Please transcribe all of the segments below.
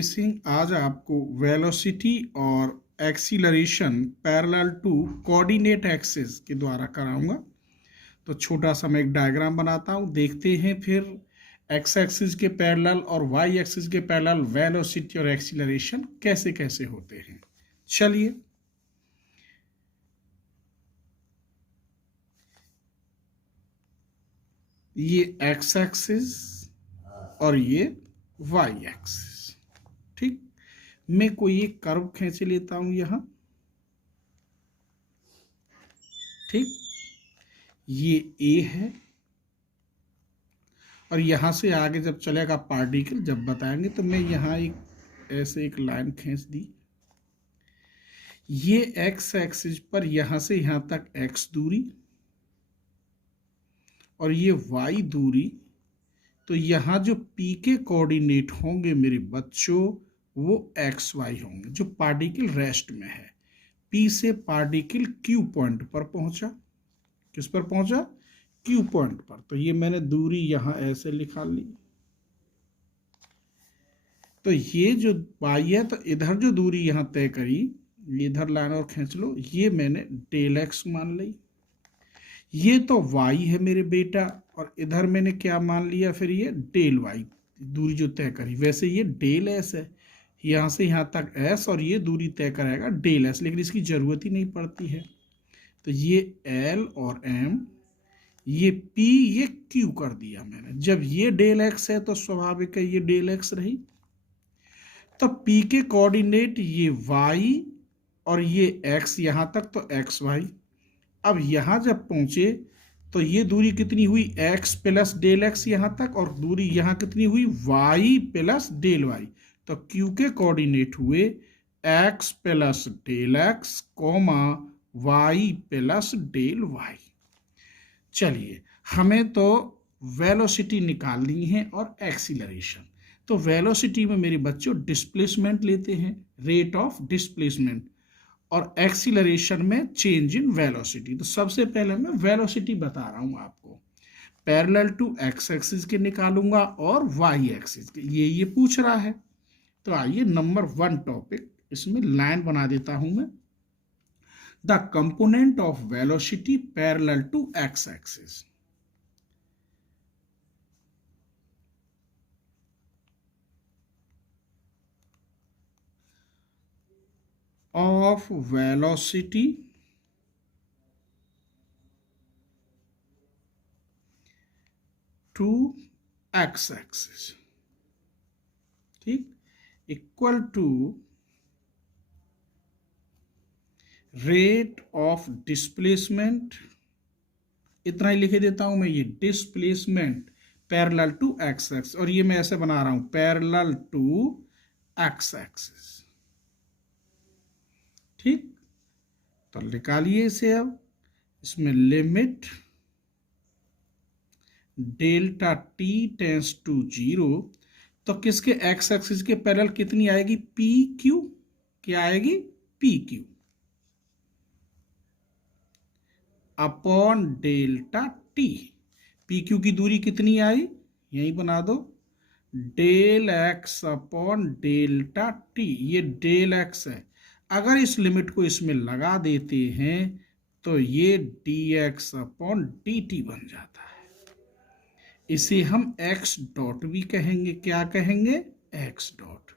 Spacing आज आपको velocity और acceleration parallel to coordinate axis के द्वारा कराऊंगा। तो छोटा सा मैं एक डायग्राम बनाता हूं, देखते हैं फिर एक्स एक्सिस के पैरेलल और वाई एक्सिस के पैरेलल वेलोसिटी और एक्सीलरेशन कैसे कैसे होते हैं। चलिए, ये एक्स एक्सिस और ये वाई एक्सिस। ठीक, मैं कोई एक कर्व खींच लेता हूं यहां। ठीक, ये ए है और यहां से आगे जब चलेगा पार्टिकल जब बताएंगे तो मैं यहां एक ऐसे एक लाइन खींच दी। ये एक्स एक्सिस पर यहां से यहां तक एक्स दूरी और ये वाई दूरी। तो यहां जो पी के कोऑर्डिनेट होंगे मेरे बच्चों वो एक्स वाई होंगे, जो पार्टिकल रेस्ट में है। पी से पार्टिकल क्यू पॉइंट पर पहुंचा। किस पर पहुंचा? क्यू पॉइंट पर। तो ये मैंने दूरी यहां ऐसे लिखा ली। तो ये जो वाई है, तो इधर जो दूरी यहां तय करी, इधर लाइन और खींच लो, ये मैंने डेल एक्स मान ली। ये तो वाई है मेरे बेटा, और इधर मैंने क्या मान लिया फिर, ये डेल वाई दूरी जो तय करी। वैसे ये डेल एस है, यहां से यहां तक एस, और ये दूरी तय कराएगा डेल एस, लेकिन इसकी जरूरत ही नहीं पड़ती है। तो ये एल और एम, ये पी, ये क्यू कर दिया मैंने। जब ये डेल एक्स है तो स्वाभाविक है ये डेल एक्स रही। तो पी के कोऑर्डिनेट ये वाई और ये एक्स, यहां तक तो एक्स वाई। अब यहां जब पहुंचे तो ये दूरी कितनी हुई, एक्स प्लस डेल एक्स यहां तक, और दूरी यहां कितनी हुई, वाई प्लस डेल वाई। तो क्यू के कोऑर्डिनेट हुए x plus del x comma y plus del y. चलिए, हमें तो वेलोसिटी निकालनी है और एक्सीलरेशन। तो वेलोसिटी में मेरे बच्चों डिस्प्लेसमेंट लेते हैं, रेट ऑफ डिस्प्लेसमेंट, और एक्सीलरेशन में चेंज इन वेलोसिटी। तो सबसे पहले मैं वेलोसिटी बता रहा हूं आपको, पैरेलल टू एक्स एक्सिस के निकालूंगा और वाई एक्सिस के। ये पूछ रहा है। तो आइए नंबर 1 टॉपिक, इसमें लाइन बना देता हूं मैं। The component of velocity parallel to x axis. of velocity to x axis, ठीक, equal to rate of displacement. इतना ही लिख देता हूं मैं, ये displacement parallel to x axis, और ये मैं ऐसे बना रहा हूं पैरेलल टू एक्स एक्सिस। ठीक, तो निकालिए इसे। अब इसमें limit delta t tends to 0, तो किसके एक्स एक्सिस के पैरेलल कितनी आएगी, पी क्यू। क्या आएगी, P Q upon delta t. P Q की दूरी कितनी आई, यही बना दो, del x upon delta t. ये डेल एक्स है, अगर इस लिमिट को इसमें लगा देते हैं तो ये D x upon d T बन जाता है। इसे हम एक्स डॉट भी कहेंगे। क्या कहेंगे, एक्स डॉट।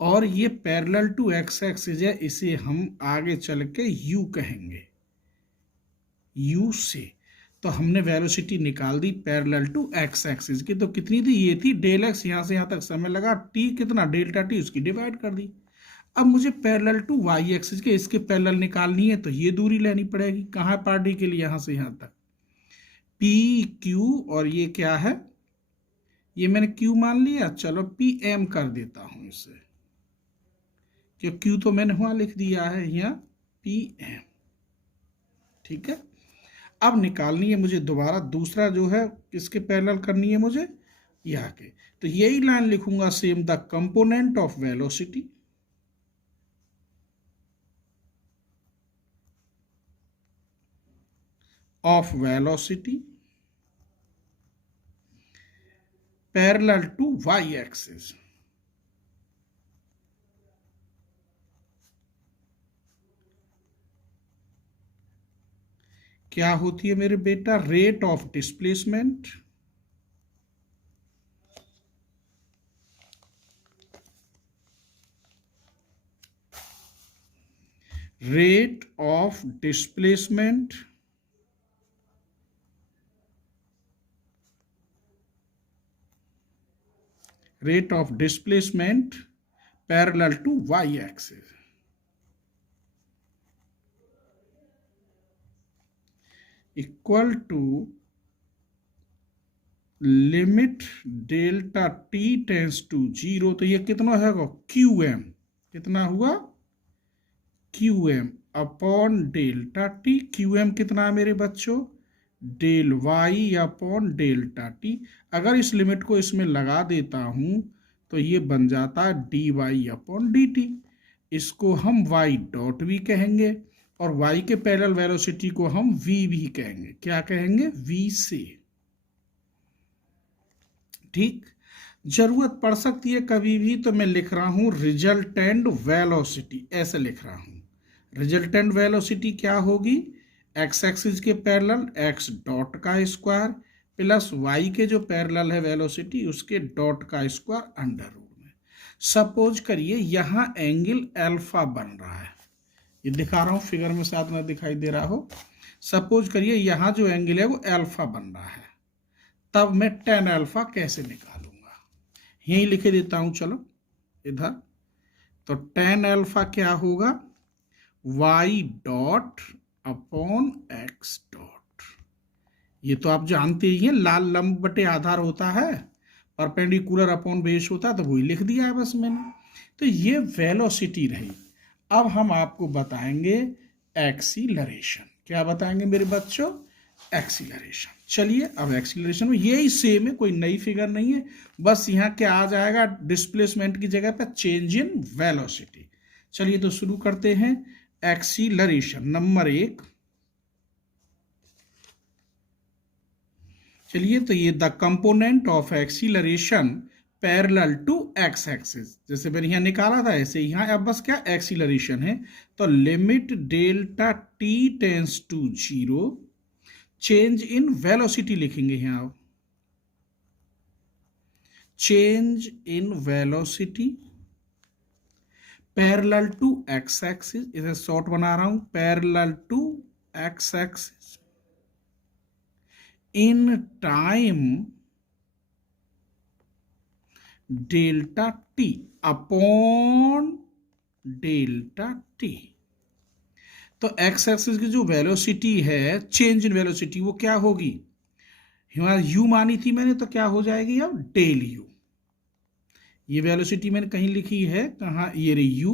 और ये पैरेलल टू एक्स एक्सिस है, इसे हम आगे चल के यू कहेंगे, यू से। तो हमने वेलोसिटी निकाल दी पैरेलल टू एक्स एक्सिस की। तो कितनी थी, ये थी डेल एक्स, यहां से यहां तक समय लगा, टी कितना, डेल्टा टी, उसकी डिवाइड कर दी। अब मुझे पैरेलल टू वाई एक्सिस के इसके पैरेलल निकालनी है, तो ये दूरी लेनी पड़ेगी। कहाँ पार्टिकल, यहां से यहां तक, पी क्यू, और ये क्या है, ये मैंने क्यू मान लिया। चलो पी एम कर देता हूं इसे, क्योंकि क्यू तो मैंने वहां लिख दिया है, यहाँ पी एम। ठीक है, अब निकालनी है मुझे दोबारा दूसरा जो है, किसके पैरेलल करनी है मुझे, यहाँ के। तो यही लाइन लिखूंगा same, the component of velocity parallel to y axis क्या होती है मेरे बेटा? Rate of displacement, rate of displacement rate of displacement parallel to y-axis equal to limit delta t tends to 0। तो ये कितना होगा? QM, कितना हुआ? QM upon delta t। QM कितना है मेरे बच्चों? Del y upon delta t. अगर इस लिमिट को इसमें लगा देता हूं तो ये बन जाता है d y upon d t. इसको हम वाई डॉट भी कहेंगे और वाई के पैरेलल वेलोसिटी को हम वी भी कहेंगे। क्या कहेंगे? वी से। ठीक, जरूरत पड़ सकती है कभी भी तो मैं लिख रहा हूं रिजल्टेंट वेलोसिटी, ऐसे लिख रहा हूं। रिजल्टेंट वेलोसिटी क्या होगी? एक्स एक्सिस के पैरेलल एक्स डॉट का स्क्वायर प्लस वाई के जो पैरेलल है वेलोसिटी उसके डॉट का स्क्वायर अंडर रूट में। सपोज करिए यहां एंगल अल्फा बन रहा है, ये दिखा रहा हूं फिगर में, साथ में दिखाई दे रहा हो। सपोज करिए यहां जो एंगल है वो अल्फा बन रहा है, तब मैं टेन अल्फा कैसे निकालूंगा? यही लिखे देता हूं, चलो इधर। तो टेन अल्फा क्या होगा? Y dot upon x dot. ये तो आप जानते ही हैं, लाल लंब बटे आधार होता है, परपेंडिकुलर अपॉन बेस होता है, तो वही लिख दिया है बस मैंने। तो ये वेलोसिटी रही। अब हम आपको बताएंगे एक्सीलरेशन। क्या बताएंगे मेरे बच्चों? एक्सीलरेशन। चलिए अब एक्सीलरेशन में यही सेम है, कोई नई फिगर नहीं है, बस यहाँ क्या आ जाएगा? डिस्प्लेसमेंट की जगह पर चेंज इन वेलोसिटी। चलिए तो शुरू करते हैं। Acceleration number 1। चलिए तो ये the component of acceleration parallel to x axis, जैसे मैंने यहाँ निकाला था ऐसे यहाँ अब बस क्या एक्सीलरेशन है। तो limit delta t tends to 0, change in velocity लिखेंगे यहाँ, change in velocity parallel to x axis, इसे शॉर्ट बना रहा हूं, parallel to x axis in time delta t upon delta t. तो एक्स एक्सिस की जो वेलोसिटी है, चेंज इन वेलोसिटी, वो क्या होगी? हमारा यू मानी थी मैंने, तो क्या हो जाएगी अब? Del you. ये वेलोसिटी मैंने कहीं लिखी है, कहाँ? ये रही यू।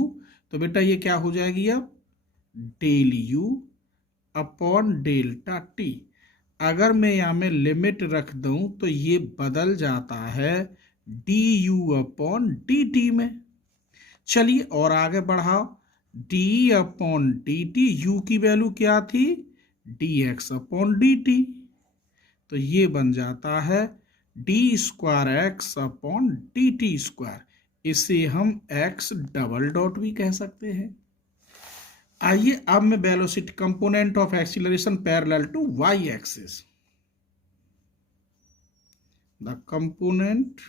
तो बेटा ये क्या हो जाएगी अब? Del u upon delta t. अगर मैं यहाँ में लिमिट रख दूं तो ये बदल जाता है D you upon d T में। चलिए और आगे बढ़ाओ, D upon d T, you की वैल्यू क्या थी? D x upon d t. तो ये बन जाता है D square x upon d t square. इसे हम एक्स डबल डॉट भी कह सकते हैं। आइए अब मैं velocity component of acceleration parallel to y axis, the component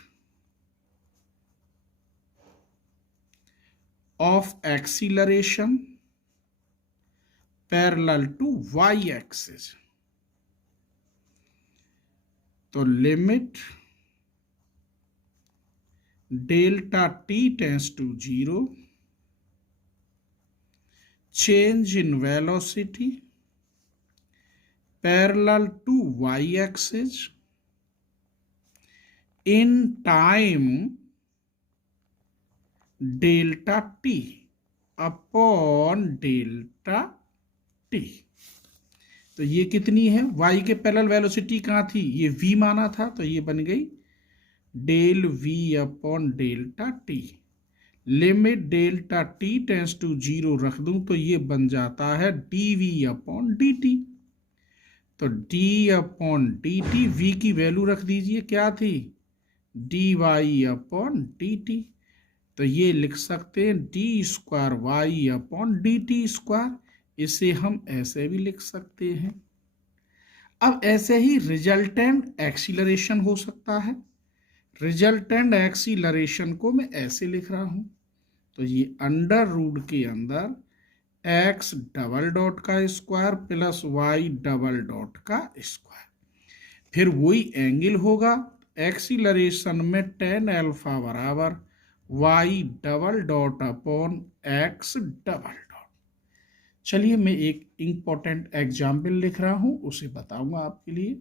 of acceleration parallel to y axis. तो limit delta t tends to 0, change in velocity parallel to y-axis in time delta t upon delta t। तो ये कितनी है? y के parallel velocity कहाँ थी? ये v माना था, तो ये बन गई del v upon delta t. Limit delta t tends to 0 रख दूं तो ये बन जाता है d v upon d t. तो d upon d t, v की वैल्यू रख दीजिए, क्या थी? D y upon d t. तो ये लिख सकते हैं d square y upon d t square. इसे हम ऐसे भी लिख सकते हैं। अब ऐसे ही रिजल्टेंट एक्सीलरेशन हो सकता है। रिजल्टेंट एक्सीलरेशन को मैं ऐसे लिख रहा हूं, तो ये अंडर रूट के अंदर एक्स डबल डॉट का square plus y double dot का स्क्वायर, फिर वही एंगल होगा। एक्सीलरेशन में टेन अल्फा बराबर y double dot upon x double dot. चलिए मैं एक इंपॉर्टेंट एग्जाम्पल लिख रहा हूं, उसे बताऊंगा आपके लिए।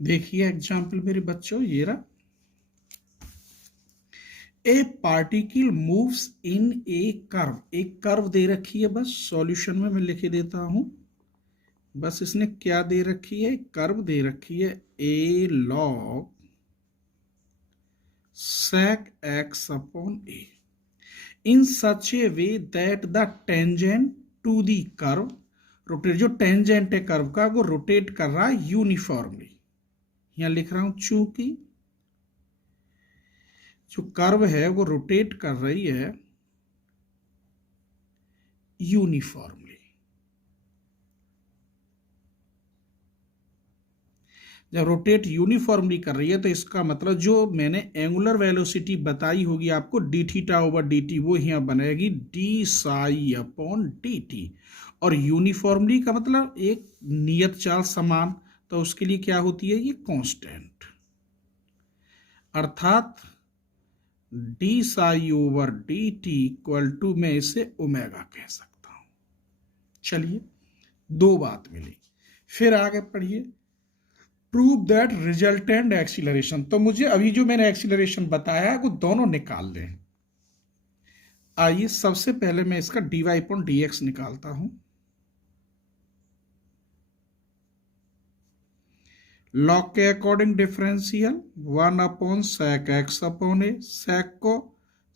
देखिए एग्जाम्पल मेरे बच्चों, ये रहा। ए particle moves in A curve, एक कर्व दे रखी है, बस सॉल्यूशन में मैं लिख देता हूं। बस इसने क्या दे रखी है, कर्व दे रखी है a log sec x upon a in such a way that the tangent to the curve rotate, जो टेंजेंट है कर्व का वो रोटेट कर रहा है यूनिफॉर्मली। यहां लिख रहा हूं चूंकि जो कर्व है वो रोटेट कर रही है यूनिफॉर्मली। जब रोटेट यूनिफॉर्मली कर रही है तो इसका मतलब जो मैंने एंगुलर वेलोसिटी बताई होगी आपको D theta over d T, वो यहां बनेगी D psi upon d T. और यूनिफॉर्मली का मतलब एक नियत चाल समान, तो उसके लिए क्या होती है ये कांस्टेंट, अर्थात d psi over d t equal to, मैं इसे ओमेगा कह सकता हूं। चलिए दो बात मिली, फिर आगे पढ़िए। प्रूव दैट रिजल्टेंट एक्सीलरेशन, तो मुझे अभी जो मैंने एक्सीलरेशन बताया है वो दोनों निकाल लें। आइए सबसे पहले मैं इसका dy अपॉन dx निकालता हूं। लॉग के according differential 1 upon sec x upon a, sec को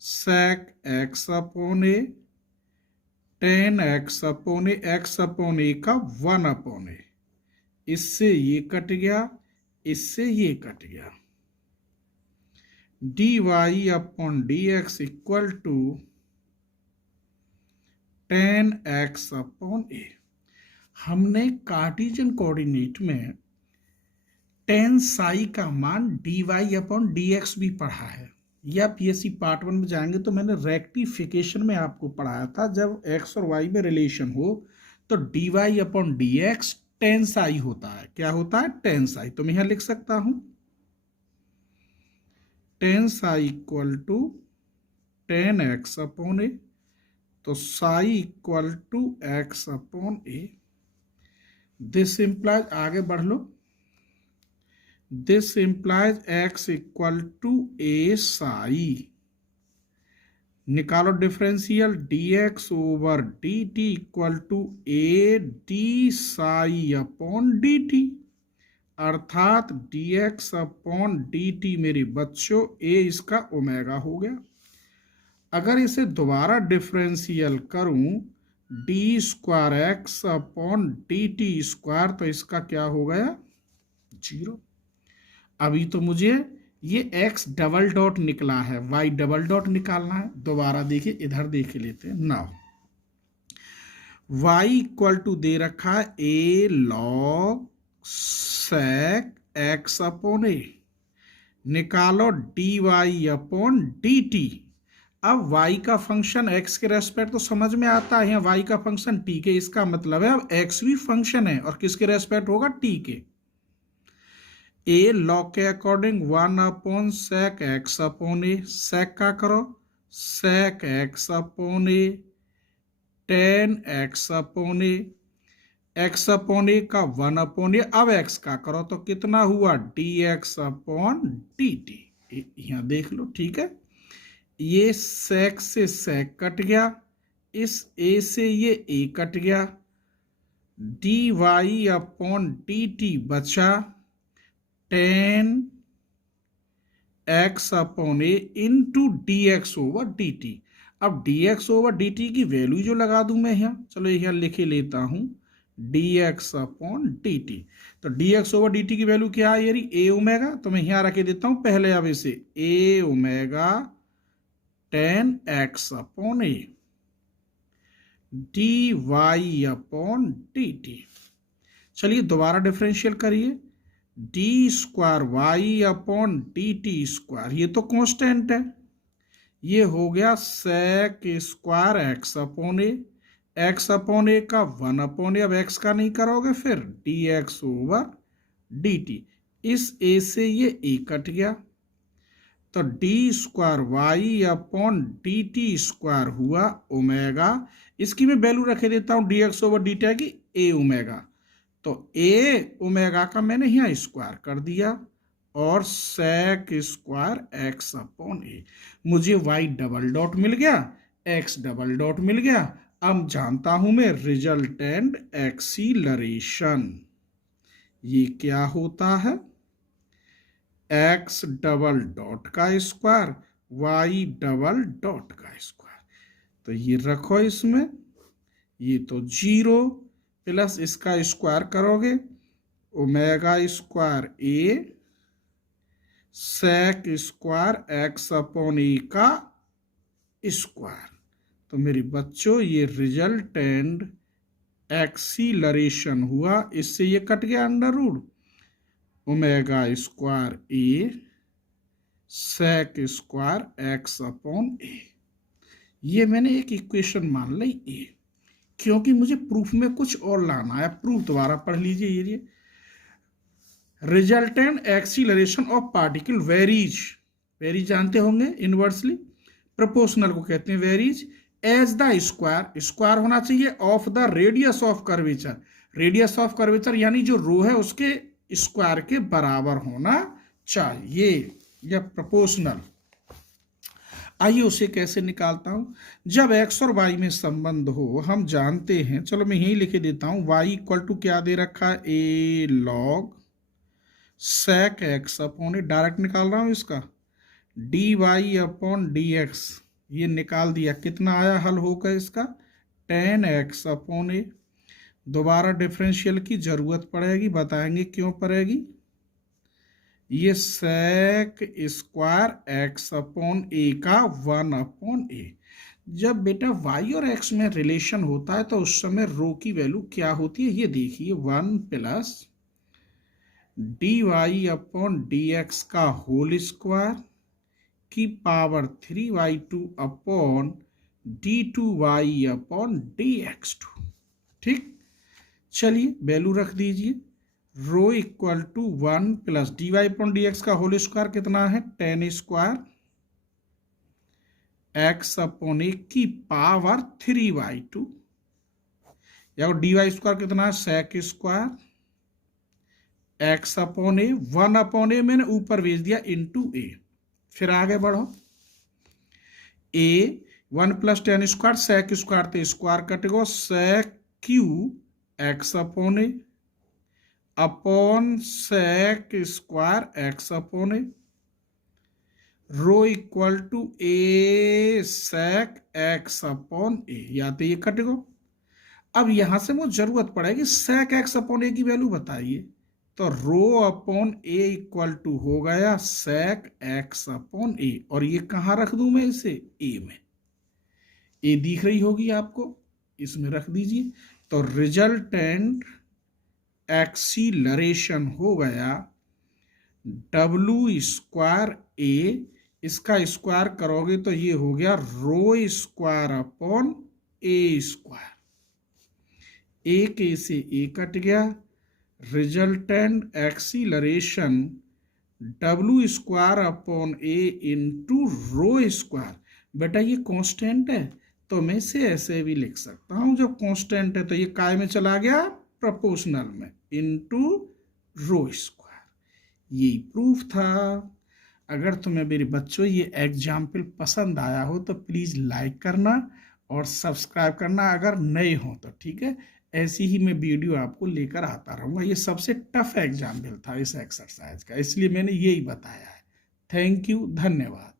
sec x upon a tan x upon a, x upon a का 1 अपॉन ए, इससे ये कट गया, इससे ये कट गया। D y upon d x equal to tan x upon a. हमने Cartesian coordinate में टेन साई का मान d y upon d x भी पढ़ा है, या पीएससी पार्ट 1 में जाएंगे तो मैंने रेक्टिफिकेशन में आपको पढ़ाया था, जब एक्स और वाई में रिलेशन हो तो d y upon d x tan psi होता है। क्या होता है, टेन साई। तो मैं यहां लिख सकता हूं tan psi equal to tan x upon a, तो psi equal to x upon a. This implies, आगे बढ़ लो, this implies x equal to a psi. निकालो differential, dx over dt equal to a d psi upon dt, अर्थात dx upon dt मेरे बच्चों a इसका omega हो गया। अगर इसे दोबारा डिफरेंशियल करूं D square x upon d t square, तो इसका क्या हो गया, 0। अभी तो मुझे ये x डबल डॉट निकला है, y डबल डॉट निकालना है। दोबारा देखिए, इधर देख लेते हैं। नाउ y इक्वल टू दे रखा है a log sec x upon a, निकालो d y upon d t. अब y का फंक्शन x के रेस्पेक्ट तो समझ में आता है, यहाँ y का फंक्शन t के, इसका मतलब है अब x भी फंक्शन है और किसके रेस्पेक्ट होगा, t के। ए लॉग के according 1 upon sec x upon a, sec का करो sec x upon a tan x upon a, x upon a का 1 अपॉन ए, अब x का करो तो कितना हुआ, dx अपॉन dt। यहां देख लो, ठीक है। ये sec से sec कट गया, इस a से ये a कट गया, dy अपॉन dt बचा tan x upon a into d x over d t. अब d x over d t की वैल्यू जो लगा दूं मैं यहाँ, चलो यहाँ लिख लेता हूं d x upon d t. तो d x over d t की वैल्यू क्या है, यारी ए ओमेगा, तो मैं यहाँ रख देता हूं पहले, अब इसे a omega tan x upon a d y upon d t. चलिए दोबारा डिफरेंशियल करिए, d square y upon d t square, ये तो कांस्टेंट है, ये हो गया sec square x upon a, x upon a का 1 अपॉन ए, अब एक्स का नहीं करोगे फिर d x over d t, इस ए से ये ए कट गया, तो d square y upon d t square हुआ ओमेगा, इसकी मैं वैल्यू रखे देता हूँ d x over d t की ए ओमेगा, तो ए ओमेगा का मैंने यहाँ स्क्वायर कर दिया और सेक स्क्वायर एक्स अपॉन ए, मुझे वाई डबल डॉट मिल गया, एक्स डबल डॉट मिल गया। अब जानता हूं मैं रिजल्टेंट एक्सीलरेशन, ये क्या होता है, एक्स डबल डॉट का स्क्वायर वाई डबल डॉट का स्क्वायर, तो ये रखो इसमें, ये तो 0 प्लस इसका स्क्वायर करोगे omega square A sec square x upon a का स्क्वायर, तो मेरे बच्चों ये रिजल्टेंट एक्सीलरेशन हुआ, इससे ये कट गया अंडर रूट ओमेगा स्क्वायर ए सेक स्क्वायर एक्स अपॉन ए, ये मैंने एक इक्वेशन मान ली ए, क्योंकि मुझे प्रूफ में कुछ और लाना है। प्रूफ दोबारा पढ़ लीजिए, ये resultant acceleration of particle varies, varies जानते होंगे इनवर्सली प्रोपोर्शनल को कहते हैं varies, as the square, square होना चाहिए of the radius of curvature, radius of curvature यानी जो रो है उसके स्क्वायर के बराबर होना चाहिए, या प्रोपोर्शनल। आइए उसे कैसे निकालता हूं, जब x और y में संबंध हो, हम जानते हैं, चलो मैं यही लिख देता हूं, y इक्वल टू क्या दे रखा है, a log sec x upon a, direct निकाल रहा हूं इसका, d y upon d x, ये निकाल दिया, कितना आया हल होकर इसका, टेन एक्स अपॉन ए, दोबारा डिफरेंशियल की जरूरत पड़ेगी, बताएंगे क्यों पड़ेगी, ये सेक स्क्वायर एक्स अपॉन ए का 1 अपॉन ए, जब बेटा y और x में रिलेशन होता है तो उस समय रो की वैल्यू क्या होती है, ये देखिए 1 plus d y upon d x का होल स्क्वायर की power 3y2 upon d2y upon dx2, ठीक। चलिए वैल्यू रख दीजिए, rho equal to 1 plus d y upon d x का होल स्क्वायर कितना है, 10 स्क्वायर एक्स अपॉन ए की पावर 3y2, या डी वाई स्क्वायर कितना है, sec square x upon a, 1 upon a मैंने ऊपर भेज दिया इंटू ए, फिर आगे बढ़ो, a 1 plus 10 square sec square तो स्क्वायर कटेगा, sec cube x upon a upon sec square x upon a, rho equal to a sec x upon a, या तो ये कटेगा। अब यहां से मुझे जरूरत पड़ेगी सेक एक्स अपॉन ए की वैल्यू बताइए, तो rho upon a equal to हो गया सेक एक्स अपॉन ए, और ये कहां रख दूं मैं इसे, ए में, ए दिख रही होगी आपको, इसमें रख दीजिए, तो रिजल्टेंट एक्सीलरेशन हो गया डब्ल्यू स्क्वायर ए, इसका स्क्वायर करोगे तो ये हो गया rho square upon a square, a के से ए कट गया, रिजल्टेंट एक्सीलरेशन डब्ल्यू square upon a into rho square, बेटा ये कांस्टेंट है तो मैं इसे ऐसे भी लिख सकता हूं, जब कांस्टेंट है तो ये काय में चला गया, प्रोपोर्शनल में, इंटू रो स्क्वायर, यही प्रूफ था। अगर तुम्हें मेरे बच्चों ये एग्जाम्पल पसंद आया हो तो प्लीज़ लाइक करना और सब्सक्राइब करना अगर नए हो तो, ठीक है। ऐसी ही मैं वीडियो आपको लेकर आता रहूँगा। ये सबसे टफ एग्जाम्पल था इस एक्सरसाइज का, इसलिए मैंने यही बताया है। थैंक यू, धन्यवाद।